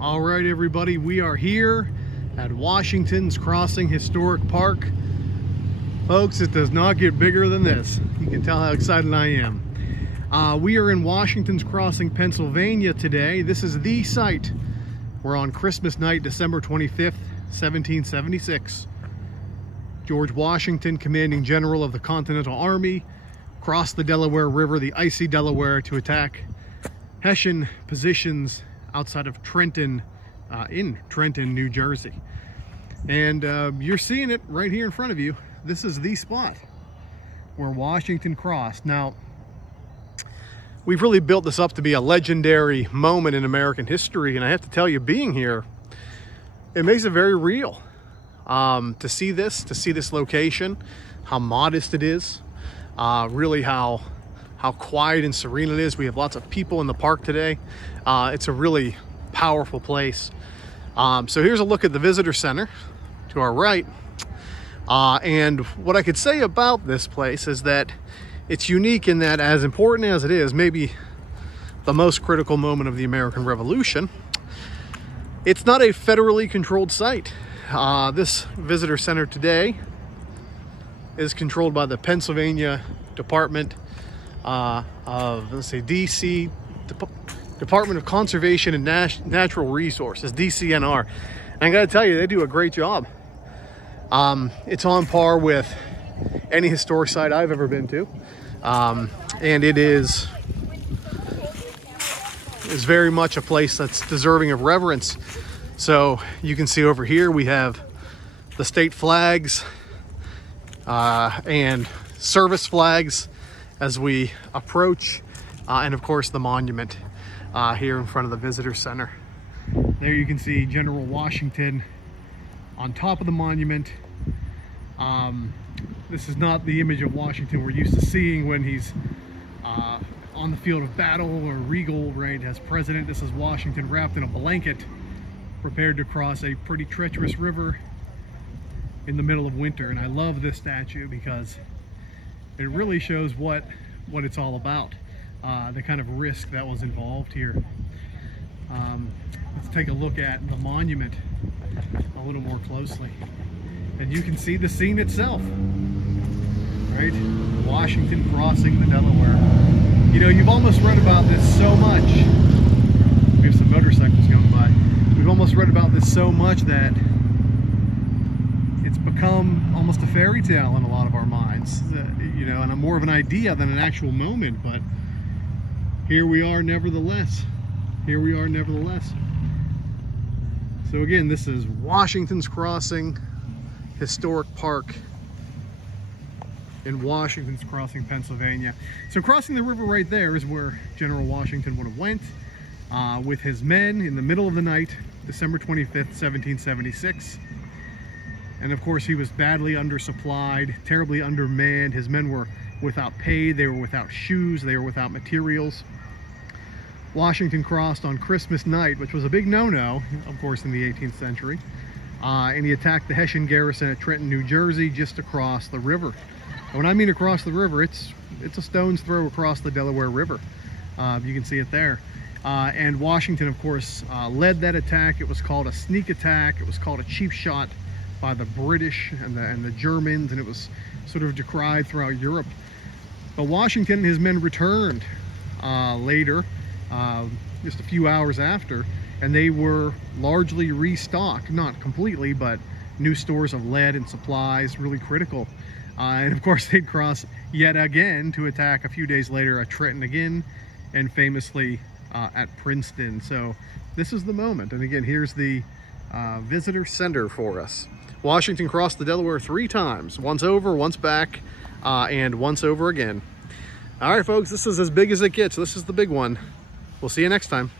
All right, everybody, we are here at Washington's Crossing Historic Park. Folks, it does not get bigger than this. You can tell how excited I am. We are in Washington's Crossing, Pennsylvania today. This is the site where on Christmas night, December 25th, 1776, George Washington, commanding general of the Continental Army, crossed the Delaware River, the icy Delaware, to attack Hessian positions outside of Trenton, in Trenton, New Jersey. And you're seeing it right here in front of you. This is the spot where Washington crossed. Now, we've really built this up to be a legendary moment in American history, and I have to tell you, being here, it makes it very real. To see this location, how modest it is, really how quiet and serene it is. We have lots of people in the park today. It's a really powerful place. So here's a look at the visitor center to our right. And what I could say about this place is that it's unique in that, as important as it is, maybe the most critical moment of the American Revolution, it's not a federally controlled site. This visitor center today is controlled by the Pennsylvania Department of, let's say, DC, Department of Conservation and Natural Resources, DCNR. And I gotta tell you, they do a great job. It's on par with any historic site I've ever been to. And it is very much a place that's deserving of reverence. So you can see over here, we have the state flags and service flags as we approach, and of course the monument here in front of the visitor center. There you can see General Washington on top of the monument. This is not the image of Washington we're used to seeing when he's on the field of battle or regal, right, as president. This is Washington wrapped in a blanket, prepared to cross a pretty treacherous river in the middle of winter. And I love this statue because it really shows what it's all about, the kind of risk that was involved here. Let's take a look at the monument a little more closely, and you can see the scene itself, right? Washington crossing the Delaware. You know, you've almost read about this so much. We have some motorcycles going by. We've almost read about this so much that it's become almost a fairy tale in a lot of our minds, you know, and more of an idea than an actual moment. But here we are nevertheless. Here we are nevertheless. So again, this is Washington's Crossing Historic Park in Washington's Crossing, Pennsylvania. So crossing the river right there is where General Washington would have went with his men in the middle of the night, December 25th, 1776. And of course, he was badly undersupplied, terribly undermanned. His men were without pay, they were without shoes, they were without materials. Washington crossed on Christmas night, which was a big no-no, of course, in the 18th century. And he attacked the Hessian garrison at Trenton, New Jersey, just across the river. And when I mean across the river, it's a stone's throw across the Delaware River. You can see it there. And Washington, of course, led that attack. It was called a sneak attack. It was called a cheap shot by the British and the Germans, and it was sort of decried throughout Europe. But Washington and his men returned later, just a few hours after, and they were largely restocked, not completely, but new stores of lead and supplies, really critical. And of course, they'd cross yet again to attack a few days later at Trenton again, and famously at Princeton. So this is the moment. And again, here's the visitor center for us. Washington crossed the Delaware 3 times, once over, once back, and once over again. All right, folks, this is as big as it gets. This is the big one. We'll see you next time.